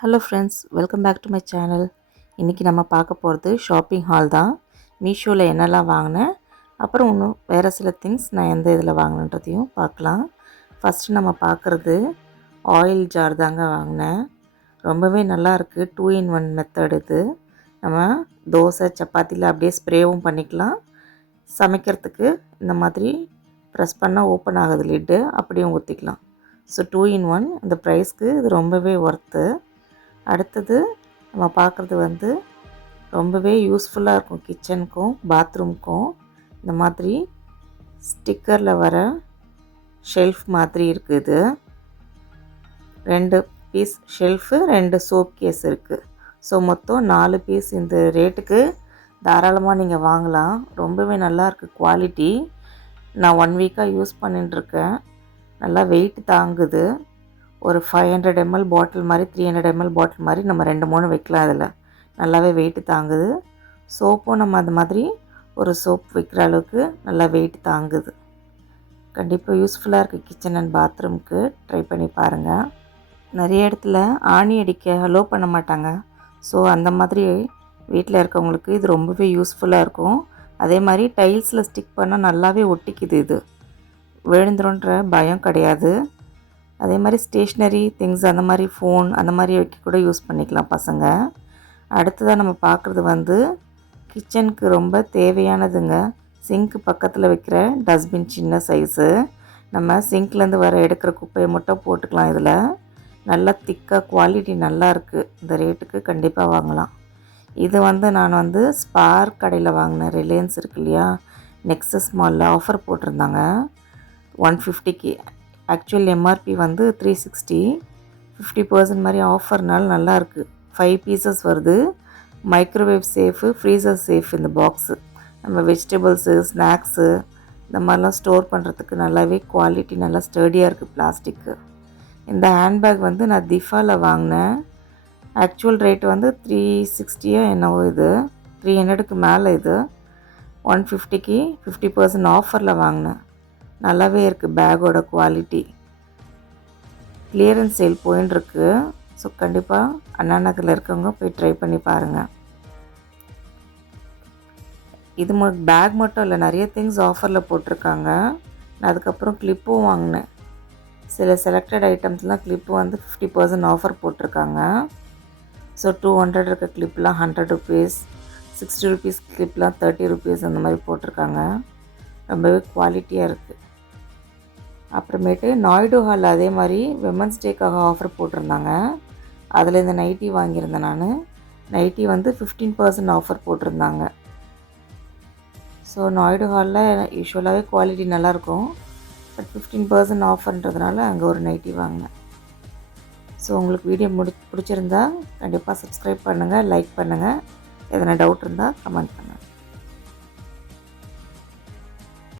Hello friends, welcome back to my channel. இன்றைக்கி நம்ம பார்க்க போகிறது ஷாப்பிங் ஹால் தான். மீஷோவில் என்னெல்லாம் வாங்கினேன், அப்புறம் இன்னும் வேறு சில திங்ஸ் நான் எந்த இதில் வாங்கினேன்றதையும் பார்க்கலாம். ஃபஸ்ட்டு நம்ம பார்க்குறது ஆயில் ஜார் தாங்க வாங்கினேன். ரொம்பவே நல்லாயிருக்கு. 2-in-1 மெத்தட் இது. நம்ம தோசை சப்பாத்தியில் அப்படியே ஸ்ப்ரேவும் பண்ணிக்கலாம். சமைக்கிறதுக்கு இந்த மாதிரி ப்ரெஸ் பண்ணால் ஓப்பன் ஆகுது லிட்டு, அப்படியும் ஊற்றிக்கலாம். ஸோ 2-in-1 இந்த ப்ரைஸ்க்கு இது ரொம்பவே ஒர்த்து. அடுத்தது நம்ம பார்க்குறது ரொம்பவே யூஸ்ஃபுல்லாக இருக்கும் கிச்சனுக்கும் பாத்ரூம்க்கும். இந்த மாதிரி ஸ்டிக்கரில் வர ஷெல்ஃப் மாதிரி இருக்குது. 2 பீஸ் ஷெல்ஃபு, 2 சோப் கேஸ் இருக்குது. ஸோ மொத்தம் 4 பீஸ். இந்த ரேட்டுக்கு தாராளமாக நீங்கள் வாங்கலாம். ரொம்பவே நல்லாயிருக்கு குவாலிட்டி. நான் 1 வீக்காக யூஸ் பண்ணிட்டுருக்கேன். நல்லா வெயிட் தாங்குது. ஒரு 500 ml பாட்டில் மாதிரி 300 ml பாட்டில் மாதிரி நம்ம 2-3 வைக்கலாம். அதில் நல்லாவே வெயிட் தாங்குது. சோப்பும் நம்ம அது மாதிரி ஒரு சோப் வைக்கிற அளவுக்கு நல்லா வெயிட் தாங்குது. கண்டிப்பாக யூஸ்ஃபுல்லாக இருக்குது கிச்சன் அண்ட் பாத்ரூம்க்கு. ட்ரை பண்ணி பாருங்கள். நிறைய இடத்துல ஆணி அடிக்க அலோ பண்ண மாட்டாங்க. ஸோ அந்த மாதிரி வீட்டில் இருக்கவங்களுக்கு இது ரொம்பவே யூஸ்ஃபுல்லாக இருக்கும். அதே மாதிரி டைல்ஸில் ஸ்டிக் பண்ணால் நல்லாவே ஒட்டிக்குது. இது விழுந்துருன்ற பயம் கிடையாது. அதே மாதிரி ஸ்டேஷ்னரி திங்ஸ், அந்த மாதிரி ஃபோன் அந்த மாதிரி வைக்க கூட யூஸ் பண்ணிக்கலாம் பசங்க. அடுத்ததாக நம்ம பார்க்குறது கிச்சனுக்கு ரொம்ப தேவையானதுங்க. சிங்க்கு பக்கத்தில் வைக்கிற டஸ்ட்பின், சின்ன சைஸு. நம்ம சிங்க்லேருந்து எடுக்கிற குப்பையை மட்டும் போட்டுக்கலாம். இதில் நல்லா திக்காக குவாலிட்டி நல்லா இருக்குது. இந்த ரேட்டுக்கு கண்டிப்பாக வாங்கலாம். இது நான் ஸ்பார் கடையில் வாங்கினேன். ரிலையன்ஸ் இருக்கு இல்லையா, நெக்ஸஸ் மாலில் ஆஃபர் போட்டிருந்தாங்க 150க்கு. Actual MRP 360. 50% மாதிரி ஆஃபர்னால் நல்லாயிருக்கு. 5 பீசஸ் வருது. மைக்ரோவேவ் சேஃபு, ஃப்ரீசர் சேஃப் இந்த பாக்ஸு. நம்ம வெஜிடபிள்ஸு, ஸ்நாக்ஸு இந்த மாதிரிலாம் ஸ்டோர் பண்ணுறதுக்கு நல்லாவே குவாலிட்டி நல்லா ஸ்டர்டியாக இருக்குது பிளாஸ்டிக்கு. இந்த ஹேண்ட்பேக் நான் திஃபாவில் வாங்கினேன். ஆக்சுவல் ரேட்டு 360 என்னவோ. இது 300க்கு மேலே. இது 150க்கு 50% ஆஃபரில் வாங்கினேன். நல்லாவே இருக்குது பேக்கோட குவாலிட்டி. கிளியரன்ஸ் சேல் போயின்ட்டுருக்கு. ஸோ கண்டிப்பாக அண்ணா நகரில் இருக்கவங்க போய் ட்ரை பண்ணி பாருங்கள். இது பேக் மட்டும் இல்லை, நிறைய திங்ஸ் ஆஃபரில் போட்டிருக்காங்க. நான் அதுக்கப்புறம் கிளிப்பும் வாங்கினேன். சில செலக்டட் ஐட்டம்ஸ்லாம் கிளிப்பு 50% ஆஃபர் போட்டிருக்காங்க. ஸோ 200 இருக்க கிளிப்லாம் 100 ருபீஸ், 60 ருபீஸ் கிளிப்லாம் 30 ருபீஸ் அந்த மாதிரி போட்டிருக்காங்க. ரொம்பவே குவாலிட்டியாக இருக்குது. அப்புறமேட்டு நாயுடு ஹால் அதே மாதிரி விமன்ஸ் டேக்காக ஆஃபர் போட்டிருந்தாங்க. அதில் இந்த நைட்டி வாங்கியிருந்தேன் நான். நைட்டி 15% ஆஃபர் போட்டிருந்தாங்க. ஸோ நாயுடு ஹாலில் யூஸ்வலாகவே குவாலிட்டி நல்லாயிருக்கும். பட் 15% ஆஃபர்ன்றதுனால அங்கே ஒரு நைட்டி வாங்கினேன். ஸோ உங்களுக்கு வீடியோ பிடிச்சிருந்தா கண்டிப்பாக சப்ஸ்கிரைப் பண்ணுங்கள், லைக் பண்ணுங்கள். எதனா டவுட் இருந்தால் கமெண்ட் பண்ணுங்கள்.